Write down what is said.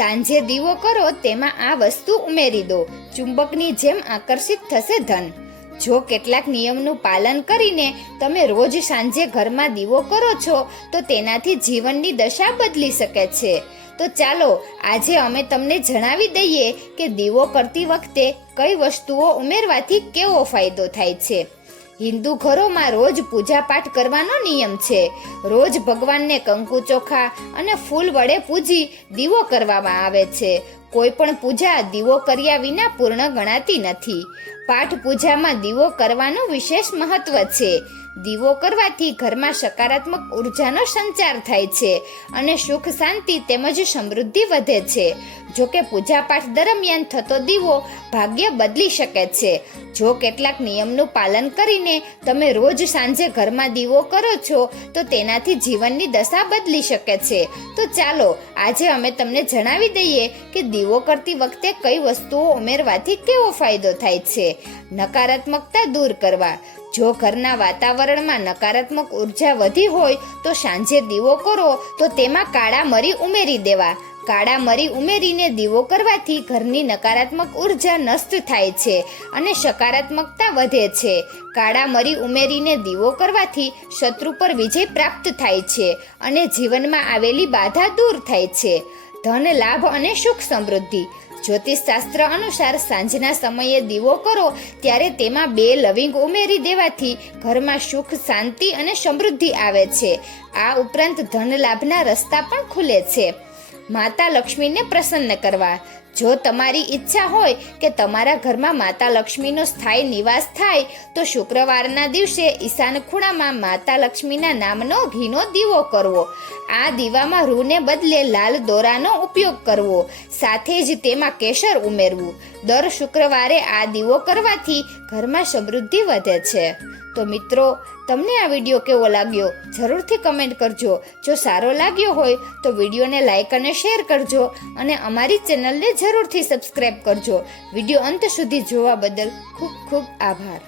સાંજે દીવો કરો તેમાં આ વસ્તુ ઉમેરી દો, ચુંબકની જેમ આકર્ષિત થશે ધન. જો કેટલાક નિયમનું પાલન કરીને તમે રોજ સાંજે ઘરમાં દીવો કરો છો તો તેનાથી જીવનની દશા બદલી શકે છે. તો ચાલો આજે અમે તમને જણાવી દઈએ કે દીવો કરતી વખતે કઈ વસ્તુઓ ઉમેરવાથી કેવો ફાયદો થાય છે. હિન્દુ ઘરોમાં રોજ પૂજાપાઠ કરવાનો નિયમ છે. રોજ ભગવાનને કંકુ ચોખા અને ફૂલ વડે પૂજી દીવો કરવામાં આવે છે. કોઈ પણ પૂજા દીવો કર્યા વિના પૂર્ણ ગણાતી નથી. પાઠ પૂજામાં દીવો કરવાનું વિશેષ મહત્વ છે. દીવો કરવાથી ઘરમાં સકારાત્મક ઉર્જાનો સંચાર થાય છે અને સુખ શાંતિ તેમજ સમૃદ્ધિ વધે છે. જો કે પૂજાપાઠ દરમિયાન થતો દીવો ભાગ્ય બદલી શકે છે. જો કેટલાક નિયમનું પાલન કરીને તમે રોજ સાંજે ઘરમાં દીવો કરો છો તો તેનાથી જીવનની દશા બદલી શકે છે. તો ચાલો આજે અમે તમને જણાવી દઈએ કે દીવો કરતી વખતે કઈ વસ્તુઓ ઉમેરવાથી કેવો ફાયદો થાય છે. નકારાત્મકતા દૂર કરવા. જો ઘરના વાતાવરણમાં નકારાત્મક ઉર્જા વધી હોય તો સાંજે દીવો કરો તો તેમાં કાળા મરી ઉમેરી દેવા. કાળા મરી ઉમેરીને દીવો કરવાથી ઘરની નકારાત્મક ઉર્જા નષ્ટ થાય છે અને સકારાત્મકતા વધે છે. કાળા મરી ઉમેરીને દીવો કરવાથી શત્રુ પર વિજય પ્રાપ્ત થાય છે અને જીવનમાં આવેલી બાધા દૂર થાય છે. ધન લાભ અને સુખ સમૃદ્ધિ. જ્યોતિષ શાસ્ત્ર અનુસાર સાંજના સમયે દીવો કરો ત્યારે તેમાં 2 લવિંગ ઉમેરી દેવાથી ઘરમાં સુખ શાંતિ અને સમૃદ્ધિ આવે છે. આ ઉપરાંત ધન લાભના રસ્તા પણ ખુલે છે. માતા લક્ષ્મીને પ્રસન્ન કરવા. જો તમારી ઈચ્છા હોય કે તમારા ઘરમાં માતા લક્ષ્મીનો સ્થાયી નિવાસ થાય તો શુક્રવારના દિવસે ઈશાન ખૂણામાં માતા લક્ષ્મીના નામનો ઘીનો દીવો કરવો. આ દીવામાં રૂને બદલે લાલ દોરાનો ઉપયોગ કરવો. સાથે જ તેમાં કેસર ઉમેરવું. દર શુક્રવારે આ દીવો કરવાથી ઘરમાં સમૃદ્ધિ વધે છે. તો મિત્રો, તમને આ વિડીયો કેવો લાગ્યો જરૂરથી કમેન્ટ કરજો. જો સારો લાગ્યો હોય તો વિડીયોને લાઈક અને શેર કરજો અને અમારી ચેનલને જરૂરથી સબસ્ક્રાઈબ કરજો. વિડીયો અંત સુધી જોવા બદલ ખૂબ ખૂબ આભાર.